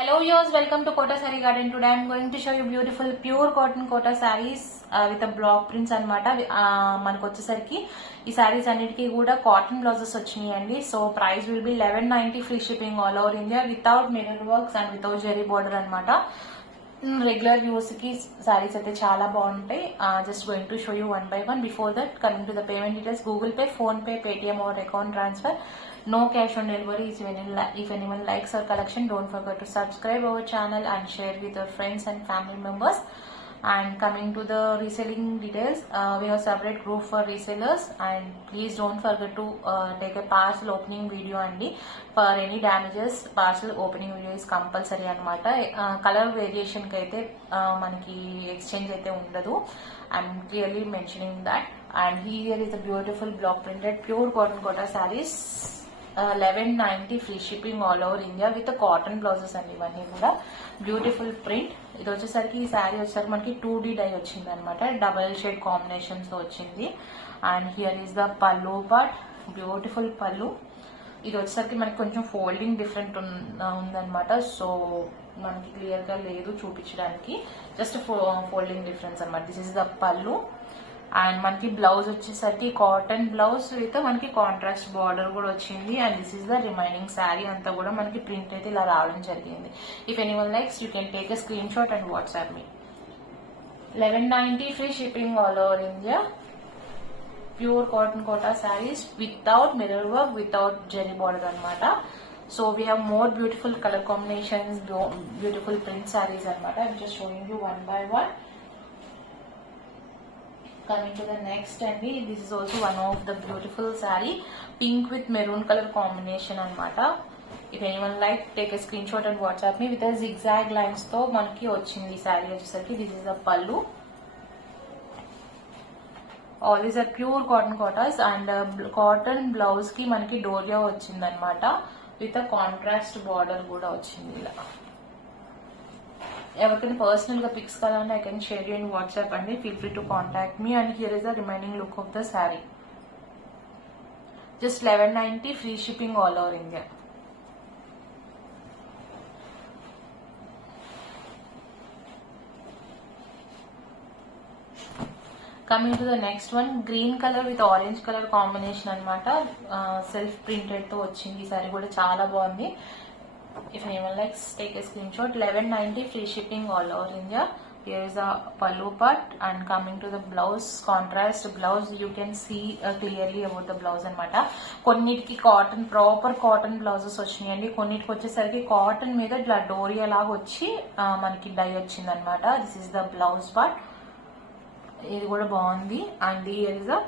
Hello viewers, welcome to Kota Saree Garden. Today I am going to show you beautiful pure cotton Kota sarees with a block prints అన్నమాట. మనకు వచ్చేసరికి ఈ sarees అన్నిటికీ కూడా cotton blouses వచ్చినాయండి. So price will be 1190 free shipping all over India without mirror works and without zari border అన్నమాట. Regular use కి సారీస్ అయితే చాలా బాగుంటాయి. Just going to show you one by one. Before that coming to the payment details, Google Pay, PhonePe, Paytm or account transfer. No cash on delivery. If anyone likes our collection, don't forget to subscribe our channel and share with your friends and family members. And coming to the reselling details, we have separate group for resellers, and please don't forget to take a parcel opening video అండి. For any damages, parcel opening video is compulsory అనమాట. Colour variation కి అయితే మనకి ఎక్స్చేంజ్ అయితే ఉండదు. I'm clearly mentioning that. And here is a beautiful block printed pure cotton Kota sarees. 1190 free shipping all over India with cotton blouses అండి. ఇవన్నీ కూడా beautiful print. ఇది వచ్చేసరికి ఈ శారీ వచ్చేసరికి మనకి 2D డై వచ్చింది అనమాట. డబల్ షేడ్ కాంబినేషన్స్ తో వచ్చింది. And here is the pallu part, beautiful పల్లు. ఇది వచ్చేసరికి మనకి కొంచెం ఫోల్డింగ్ డిఫరెంట్ ఉందన్నమాట. సో మనకి క్లియర్ గా లేదు చూపించడానికి, జస్ట్ ఫోల్డింగ్ డిఫరెన్స్ అనమాట. దిస్ ఇస్ ద పల్లు. అండ్ మనకి బ్లౌజ్ వచ్చేసరికి కాటన్ బ్లౌజ్ విత్ మనకి కాంట్రాస్ట్ బార్డర్ కూడా వచ్చింది. And this is the remaining sari అంతా కూడా మనకి ప్రింట్ అయితే ఇలా రావడం జరిగింది. If anyone likes you can take a screen shot and WhatsApp me. 1190 free shipping all over India. Pure cotton Kota saris without mirror work, without zari border అనమాట. So we have more beautiful colour combinations, beautiful print saris అనమాట. I'm just showing you one by one. Coming to the next అండి, this is also one of the beautiful saree, pink with maroon color combination అన్నమాట. If anyone like, take a screenshot and WhatsApp me. with a zigzag lines తో మనకి వచ్చింది ఈ saree వచ్చేసరికి. this is the pallu. all these are pure cotton kotas and cotton blouse కి మనకి డోరియా వచ్చింది అనమాట. విత్ a contrast border కూడా వచ్చింది ఇలా. ఎవరికైనా పర్సనల్ గా పిక్స్ కావాలంటే I can share you in WhatsApp అండి. Feel free to contact me. And here is the remaining look of the sari. Just 1190 free shipping all over India. Coming to the next one, green colour with orange colour combination అనమాట. Self printed తో వచ్చింది ఈ సారీ కూడా చాలా బాగుంది. If anyone likes, take a screenshot. 1190 free shipping all over India. Here is the pallu part. And coming to the blouse, contrast blouse, you can see clearly about the blouse anamata. కొన్నిటికి cotton, proper cotton blouses వచ్చినాయండి. కొన్నిటికి వచ్చేసరికి కాటన్ మీద ఇట్లా డోరియా లాగా వచ్చి మనకి డై వచ్చింది అనమాట. This is the blouse part. ఇది కూడా బాగుంది. And here is the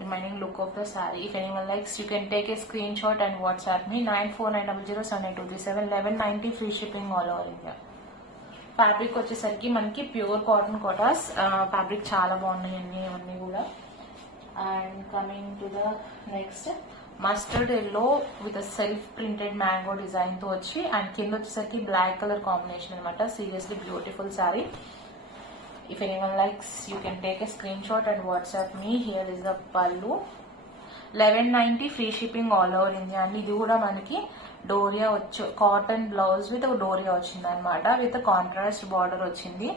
remaining look of the saree. If anyone likes, you can take a screenshot and WhatsApp me. 9490078237. 1190 free shipping all over India. Fabric వచ్చేసరికి మనకి pure cotton Kotas. ఫ్యాబ్రిక్ చాలా బాగున్నాయండి ఇవన్నీ కూడా. And coming to the next, mustard yellow with self printed mango design తో వచ్చి, అండ్ కింద వచ్చేసరికి బ్లాక్ కలర్ కాంబినేషన్ అనమాట. Seriously beautiful sari. If anyone likes, you can take a screenshot and WhatsApp me. Here is the pallu. 1190 free shipping all over India. And ఇది కూడా మనకి డోరియా వచ్చి cotton blouse with డోరియా వచ్చింది అనమాట. విత్ కాంట్రాస్ట్ బార్డర్ వచ్చింది.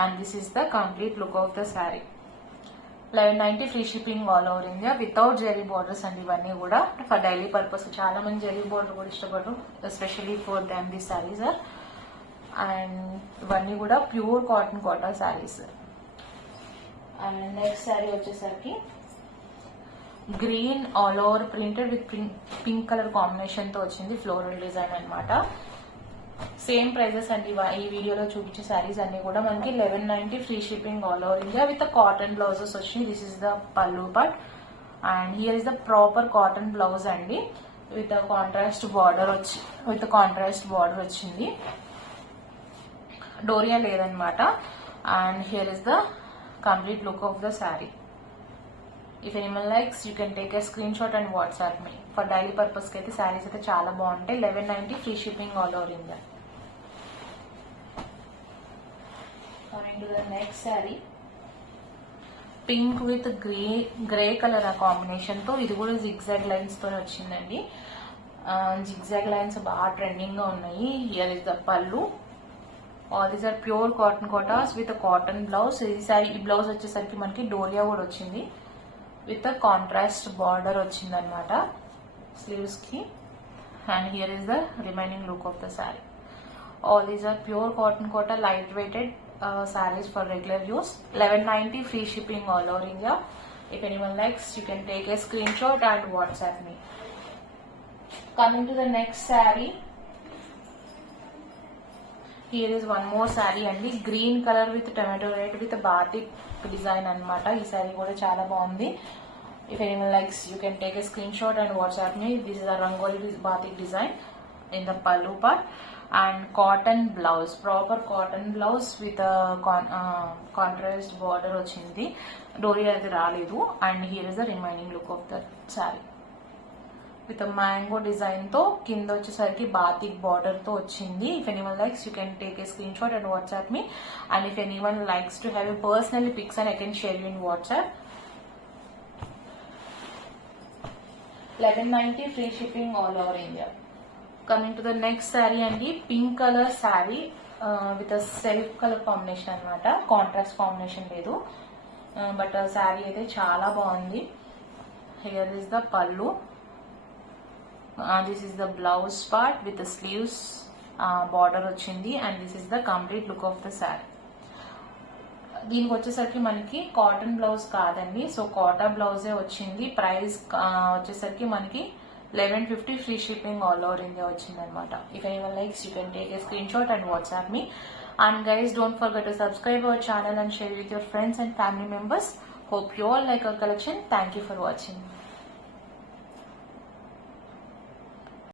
And this is the complete look of the saree. 1190 free shipping all over India without zari borders and ఇవన్నీ కూడా ఫర్ డైలీ పర్పస్. చాలా మంది జెరీ బార్డర్ కూడా ఇష్టపడరు, especially for them this saris are. And ఇవన్నీ కూడా pure cotton Kota saris. And next sari వచ్చేసరికి green all over printed with pink colour combination తో వచ్చింది. ఫ్లోరల్ డిజైన్ అనమాట. సేమ్ ప్రైజెస్ అండి. ఈ వీడియోలో చూపించే శారీస్ అన్ని కూడా మనకి 1190 free shipping all over India with cotton blouses వచ్చింది. This is the pallu part. And here is the proper cotton blouse అండి. విత్ కాంట్రాస్ట్ బార్డర్ వచ్చింది. డోరియా లేదనమాట. And here is the complete look of the sari. If anyone likes, you can take a screen shot and WhatsApp me. For daily purpose కి అయితే శారీస్ అయితే చాలా బాగుంటాయి. 1190 free shipping all over India. Coming to the next sari, pink with grey colour ఆ కాంబినేషన్ తో. ఇది కూడా zigzag lines తో వచ్చిందండి. జిగ్జాగ్ లైన్స్ బాగా ట్రెండింగ్ గా ఉన్నాయి. Here is the pallu. All these are pure cotton kotas with cotton blouse. ఈ బ్లౌజ్ వచ్చేసరికి మనకి డోరియా కూడా వచ్చింది విత్ కాంట్రాస్ట్ బార్డర్ వచ్చింది అనమాట స్లీవ్స్ కి. And here is the remaining look of the saree. All these are pure cotton kota light weighted sarees for regular use. 1190 free shipping all over India. If anyone likes, you can take a screenshot and WhatsApp me. Coming to the next saree. Here is one more saree and the green color with tomato red with a batik design anamata. Ee saree kuda chaala baagundi. If anyone likes, you can take a screenshot and WhatsApp me. This is a rangoli batik design in the pallu part. And cotton blouse, proper cotton blouse with a contrast border వచ్చింది. డోరీ అయితే రాలేదు. And here is the remaining look of the saree with mango design తో కింద వచ్చేసరికి batik border తో వచ్చింది. If anyone likes, you can take a screenshot and WhatsApp me. And if anyone likes to have a personal pics and I can share you in WhatsApp. 1190 free shipping all over India. Coming to the next saree అండి, pink colour sari with self colour combination అనమాట. Contrast combination లేదు, but sari అయితే చాలా బాగుంది. Here is the pallu. This is the blouse part with the sleeves border వచ్చింది. And this is the complete look of the sari. దీనికి వచ్చేసరికి మనకి కాటన్ బ్లౌజ్ కాదండి, సో కోటా బ్లౌజే వచ్చింది. ప్రైస్ వచ్చేసరికి మనకి 1150 free shipping all over India వచ్చిందనమాట. If anyone likes, you can take a screenshot and WhatsApp me. And guys, don't forget to subscribe our channel and share with your friends and family members. Hope you all like our collection. Thank you for watching.